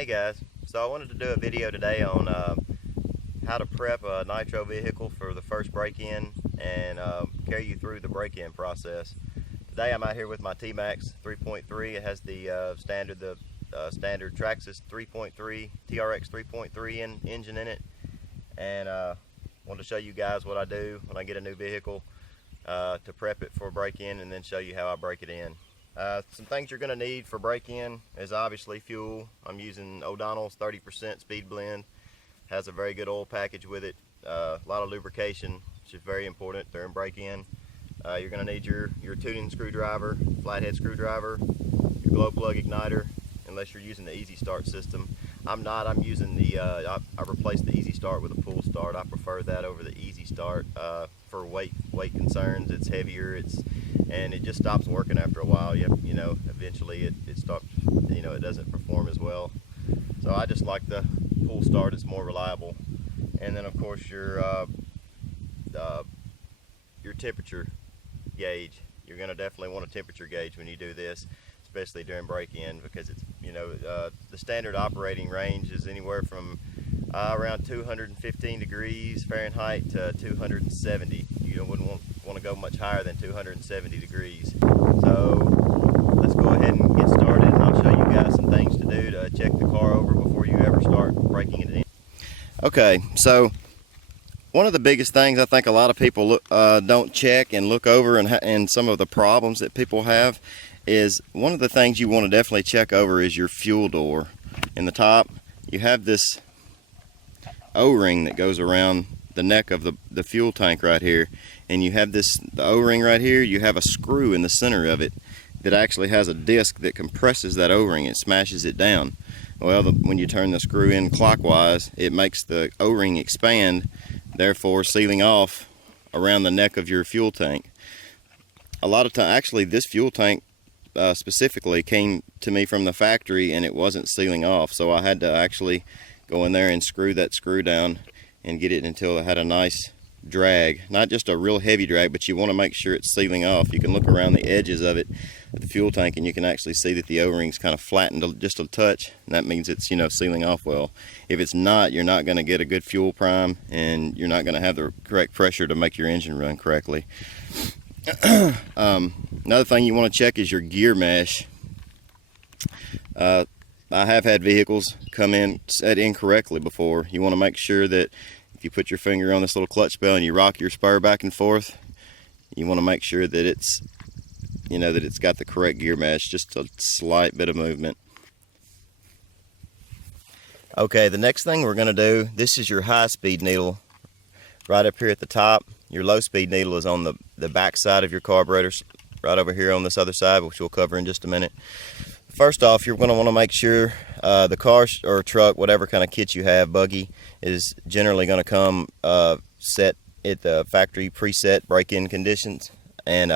Hey guys, so I wanted to do a video today on how to prep a Nitro vehicle for the first break-in and carry you through the break-in process. Today I'm out here with my T-Maxx 3.3. It has the standard Traxxas 3.3 TRX 3.3 engine in it, and wanted to show you guys what I do when I get a new vehicle to prep it for break-in, and then show you how I break it in. Some things you're going to need for break-in is obviously fuel. I'm using O'Donnell's 30% speed blend. Has a very good oil package with it. A lot of lubrication, which is very important during break-in. You're going to need your tuning screwdriver, flathead screwdriver, your glow plug igniter, unless you're using the Easy Start system. I'm not. I'm using the I replaced the Easy Start with a pull start. I prefer that over the Easy Start for weight concerns. It's heavier, and it just stops working after a while. You know, eventually it stops. You know, it doesn't perform as well. So I just like the pull start. It's more reliable. And then of course your temperature gauge. You're going to definitely want a temperature gauge when you do this, especially during break-in, because it's, you know, the standard operating range is anywhere from around 215 degrees Fahrenheit to 270. You wouldn't want to go much higher than 270 degrees. So let's go ahead and get started, and I'll show you guys some things to do to check the car over before you ever start breaking it in. Okay, so one of the biggest things I think a lot of people don't check and look over, and some of the problems that people have, is one of the things you want to definitely check over is your fuel door. In the top, you have this O-ring that goes around the neck of the fuel tank right here, and you have the O-ring right here. You have a screw in the center of it that actually has a disc that compresses that O-ring. It smashes it down. Well, when you turn the screw in clockwise, it makes the O-ring expand, therefore sealing off around the neck of your fuel tank. A lot of time, actually, this fuel tank specifically came to me from the factory, and it wasn't sealing off, so I had to actually go in there and screw that screw down and get it until it had a nice drag. Not just a real heavy drag, but you want to make sure it's sealing off. You can look around the edges of it at the fuel tank, and you can actually see that the O-ring's kind of flattened just a touch, and that means it's, you know, sealing off well. If it's not, you're not going to get a good fuel prime, and you're not going to have the correct pressure to make your engine run correctly. Another thing you want to check is your gear mesh. I have had vehicles come in set incorrectly before. You want to make sure that if you put your finger on this little clutch bell and you rock your spur back and forth, you want to make sure that it's, you know, that it's got the correct gear mesh, just a slight bit of movement. Okay, the next thing we're going to do, this is your high-speed needle right up here at the top. Your low-speed needle is on the back side of your carburetor, right over here on this other side, which we'll cover in just a minute. First off, you're going to want to make sure the car or truck, whatever kind of kit you have, buggy, is generally going to come set at the factory preset break-in conditions. And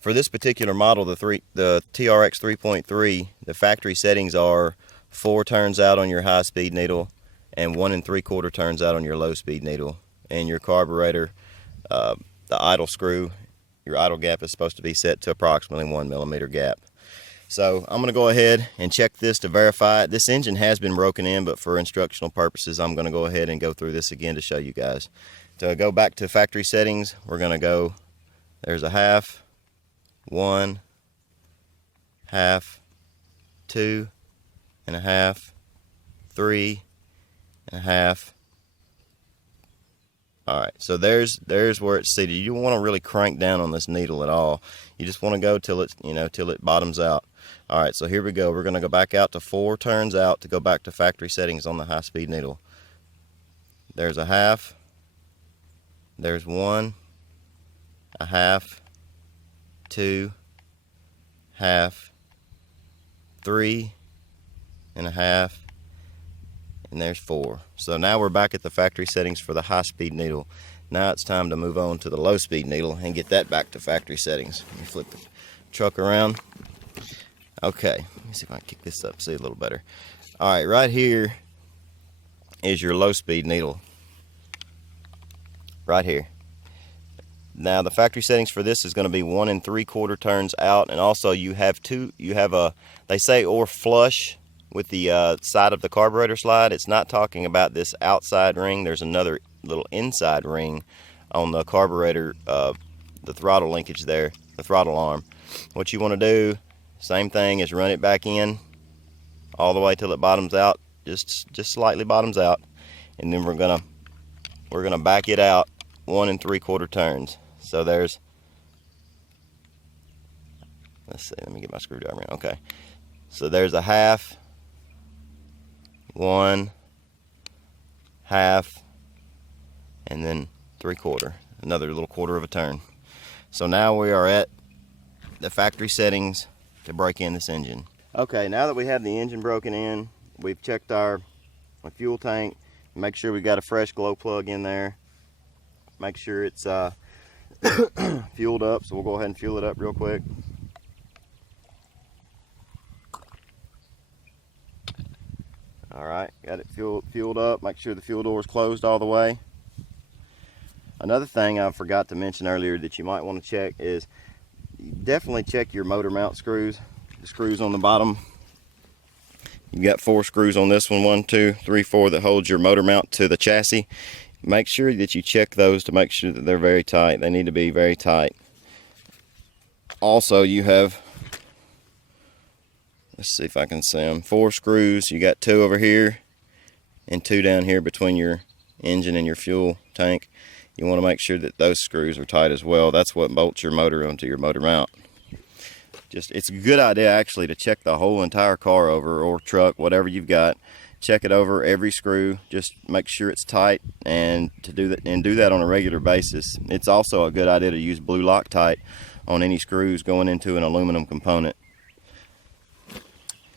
for this particular model, the TRX 3.3, the factory settings are 4 turns out on your high-speed needle and 1 3/4 turns out on your low-speed needle. And your carburetor, the idle screw, your idle gap is supposed to be set to approximately 1 millimeter gap. So I'm going to go ahead and check this to verify it. This engine has been broken in, but for instructional purposes, I'm going to go ahead and go through this again to show you guys. To go back to factory settings, we're going to go, there's a half, 1, half, 2 and a half, 3 and a half. All right, so there's where it's seated. You don't want to really crank down on this needle at all. You just want to go till it's, you know, till it bottoms out. All right, so here we go. We're going to go back out to 4 turns out to go back to factory settings on the high-speed needle. There's a half. There's 1, a half, 2, half, 3 and a half, and there's 4. So now we're back at the factory settings for the high-speed needle. Now it's time to move on to the low-speed needle and get that back to factory settings. Let me flip the truck around. Okay, let me see if I can kick this up, see a little better. All right, right here is your low-speed needle. Right here. Now the factory settings for this is going to be 1 3/4 turns out, and also you have they say or flush with the side of the carburetor slide, it's not talking about this outside ring. There's another little inside ring on the carburetor, the throttle linkage there, the throttle arm. What you want to do, same thing, is run it back in all the way till it bottoms out, just slightly bottoms out, and then we're gonna back it out 1 3/4 turns. So there's, let's see, let me get my screwdriver in. Okay, so there's a half, 1, half, and then 3/4, another little 1/4 of a turn. So now we are at the factory settings to break in this engine. Okay, now that we have the engine broken in, we've checked our fuel tank, make sure we got a fresh glow plug in there, make sure it's fueled up. So we'll go ahead and fuel it up real quick. Alright, got it fueled up. Make sure the fuel door is closed all the way. Another thing I forgot to mention earlier that you might want to check is definitely check your motor mount screws. The screws on the bottom. You've got 4 screws on this one, 1, 2, 3, 4, that holds your motor mount to the chassis. Make sure that you check those to make sure that they're very tight. They need to be very tight. Also, you have, let's see if I can see them, 4 screws. You got 2 over here and 2 down here between your engine and your fuel tank. You want to make sure that those screws are tight as well. That's what bolts your motor onto your motor mount. It's a good idea actually to check the whole entire car over, or truck, whatever you've got. Check it over, every screw. Just make sure it's tight, and do that on a regular basis. It's also a good idea to use blue Loctite on any screws going into an aluminum component.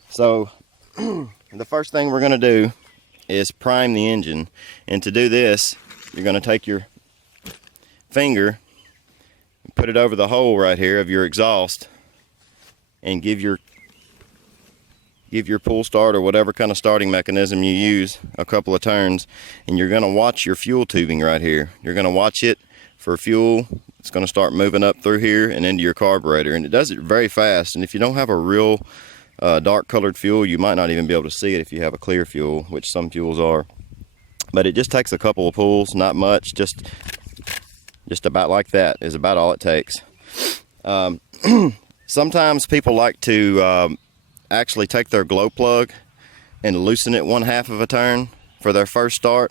So the first thing we're going to do is prime the engine, and to do this, you're going to take your finger and put it over the hole right here of your exhaust, and give your pull start or whatever kind of starting mechanism you use a couple of turns, and you're going to watch your fuel tubing right here. You're going to watch it for fuel. It's going to start moving up through here and into your carburetor, and it does it very fast. And if you don't have a real dark colored fuel, you might not even be able to see it if you have a clear fuel, which some fuels are. But it just takes a couple of pulls, not much, just about like that is about all it takes. Sometimes people like to actually take their glow plug and loosen it 1/2 of a turn for their first start,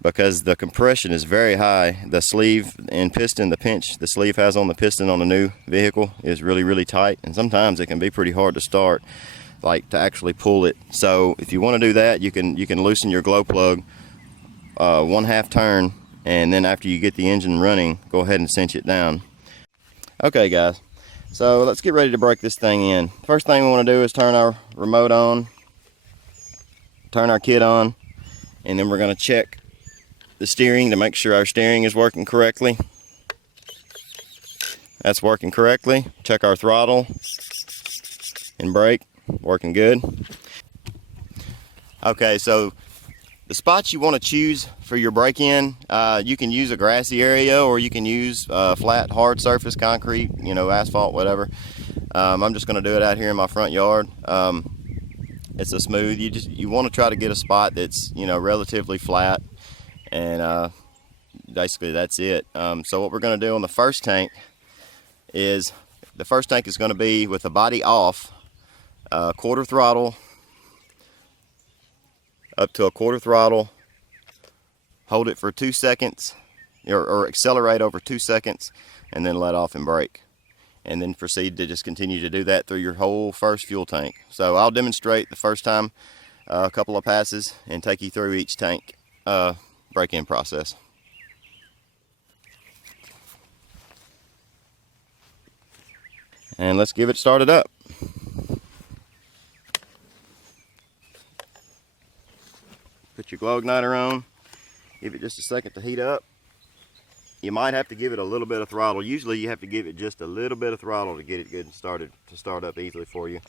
because the compression is very high. The sleeve and piston, the pinch the sleeve has on the piston on a new vehicle is really, really tight, and sometimes it can be pretty hard to start, like to actually pull it. So if you want to do that, you can loosen your glow plug 1/2 turn, and then after you get the engine running, go ahead and cinch it down. Okay guys, so let's get ready to break this thing in. First thing we want to do is turn our remote on, turn our kit on, and then we're going to check the steering to make sure our steering is working correctly. That's working correctly. Check our throttle and brake, working good. Okay, so the spots you want to choose for your break-in, you can use a grassy area, or you can use flat, hard surface, concrete, asphalt, whatever. I'm just going to do it out here in my front yard. It's a smooth. You want to try to get a spot that's relatively flat, and basically that's it. So what we're going to do on the first tank is, the first tank is going to be with the body off, 1/4 throttle. Up to a 1/4 throttle, hold it for 2 seconds, or accelerate over 2 seconds, and then let off and brake. And then proceed to just continue to do that through your whole first fuel tank. So I'll demonstrate the first time a couple of passes and take you through each tank break-in process. And let's give it started up. Put your glow igniter on, give it just a second to heat up. You might have to give it a little bit of throttle. Usually you have to give it just a little bit of throttle to get it good and to start up easily for you.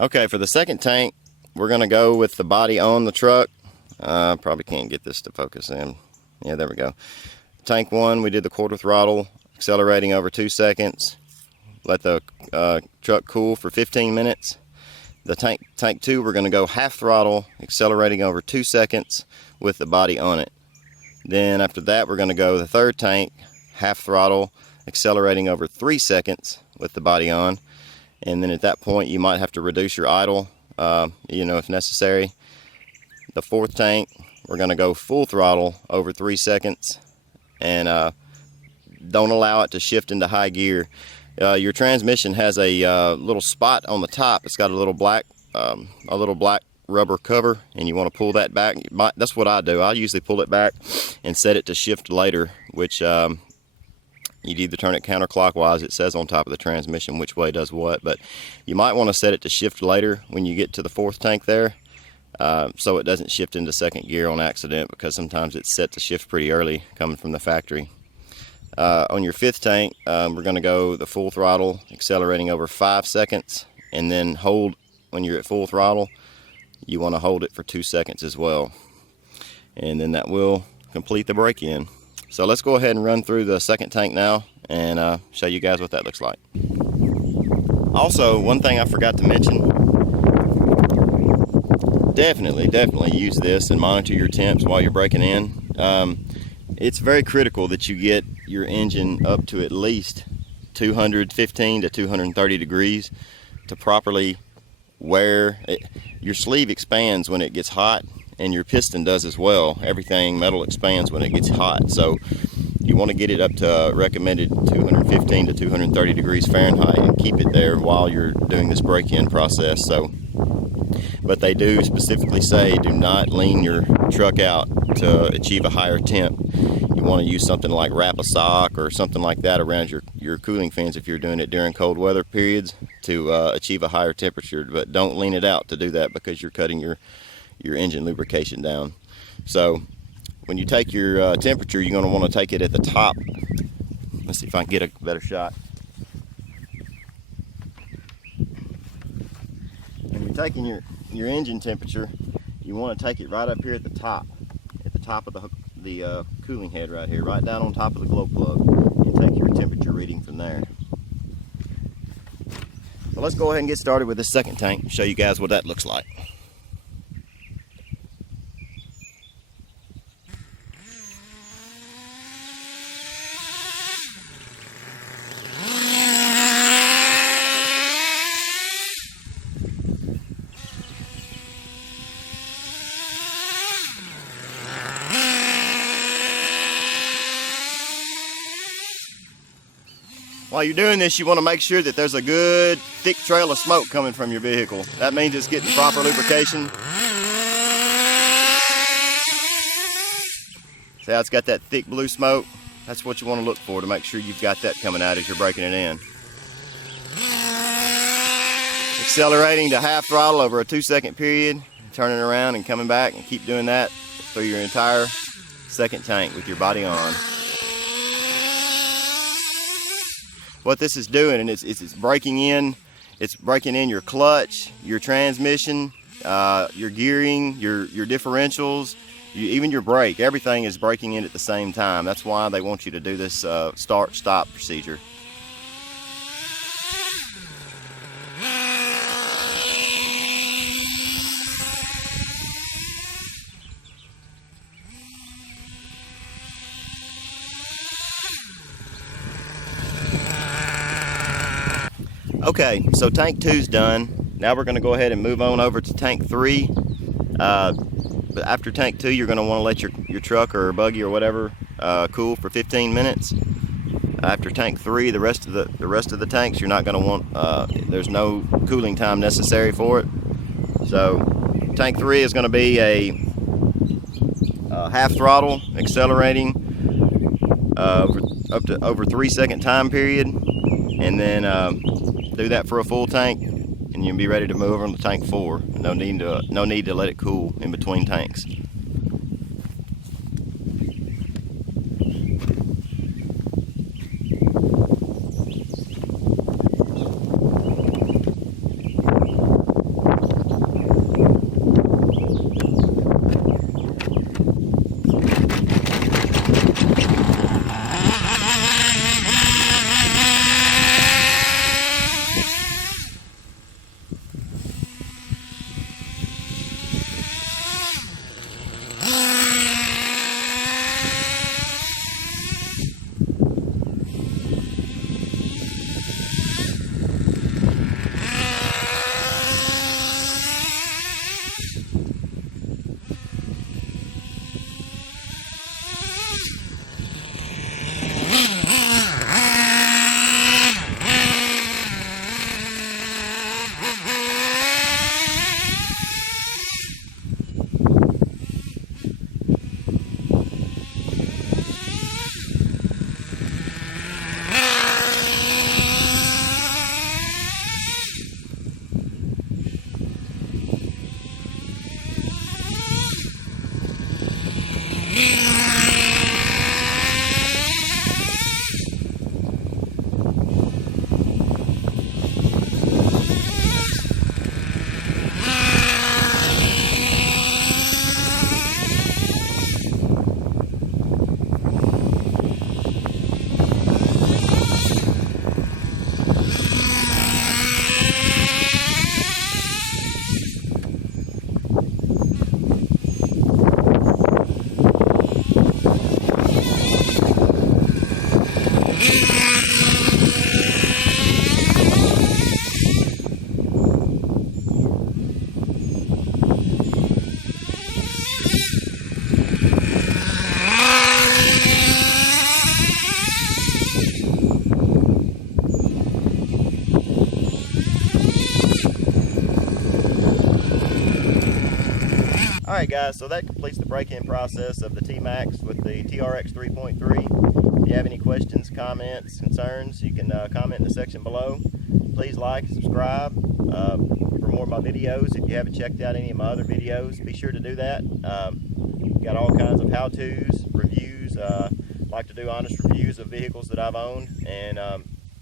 Okay, for the second tank, we're going to go with the body on the truck. Probably can't get this to focus in. Yeah, there we go. Tank 1, we did the quarter throttle, accelerating over 2 seconds. Let the truck cool for 15 minutes. The tank 2, we're going to go half throttle, accelerating over 2 seconds with the body on it. Then after that, we're going to go the third tank, half throttle, accelerating over 3 seconds with the body on. And then at that point, you might have to reduce your idle, if necessary. The fourth tank, we're going to go full throttle over 3 seconds, and don't allow it to shift into high gear. Your transmission has a little spot on the top. It's got a little black rubber cover, and you want to pull that back. That's what I do. I usually pull it back and set it to shift later, which you'd either turn it counterclockwise. It says on top of the transmission which way does what, but you might want to set it to shift later when you get to the fourth tank there, so it doesn't shift into second gear on accident, because sometimes it's set to shift pretty early coming from the factory. On your fifth tank, we're going to go the full throttle, accelerating over 5 seconds, and then hold when you're at full throttle. You want to hold it for 2 seconds as well, and then that will complete the break-in. So let's go ahead and run through the second tank now and show you guys what that looks like. Also, one thing I forgot to mention, definitely use this and monitor your temps while you're breaking in. It's very critical that you get your engine up to at least 215 to 230 degrees to properly wear it. Your sleeve expands when it gets hot, and your piston does as well. Everything metal expands when it gets hot, so you want to get it up to recommended 215 to 230 degrees Fahrenheit and keep it there while you're doing this break-in process. But they do specifically say do not lean your truck out to achieve a higher temp. You want to use something like wrap a sock or something like that around your cooling fins if you're doing it during cold weather periods to achieve a higher temperature, but don't lean it out to do that, because you're cutting your engine lubrication down. So when you take your temperature, you're going to want to take it at the top. Let's see if I can get a better shot. When you're taking your engine temperature, you want to take it right up here at the top of the cooling head right here, right down on top of the glow plug, and take your temperature reading from there. So let's go ahead and get started with this second tank and show you guys what that looks like. While you're doing this, you want to make sure that there's a good thick trail of smoke coming from your vehicle. That means it's getting proper lubrication. See how it's got that thick blue smoke? That's what you want to look for to make sure you've got that coming out as you're breaking it in. Accelerating to half throttle over a 2-second period, turning around and coming back, and keep doing that through your entire second tank with your body on. What this is doing, and it's breaking in your clutch, your transmission, your gearing, your differentials, even your brake. Everything is breaking in at the same time. That's why they want you to do this start-stop procedure. Okay, so tank 2's done. Now we're going to go ahead and move on over to tank 3. But after tank 2, you're going to want to let your truck or buggy or whatever cool for 15 minutes. After tank 3, the rest of the tanks, you're not going to want. There's no cooling time necessary for it. So tank 3 is going to be a half throttle, accelerating up to over 3-second time period, and then do that for a full tank, and you'll be ready to move over on to tank 4. No need to let it cool in between tanks. Alright guys, so that completes the break-in process of the T-Maxx with the TRX 3.3. If you have any questions, comments, concerns, you can comment in the section below. Please like and subscribe for more of my videos. If you haven't checked out any of my other videos, be sure to do that. Got all kinds of how-tos, reviews. Like to do honest reviews of vehicles that I've owned, and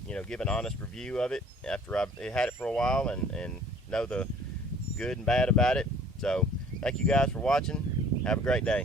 you know, give an honest review of it after I've had it for a while and know the good and bad about it. So thank you guys for watching. Have a great day.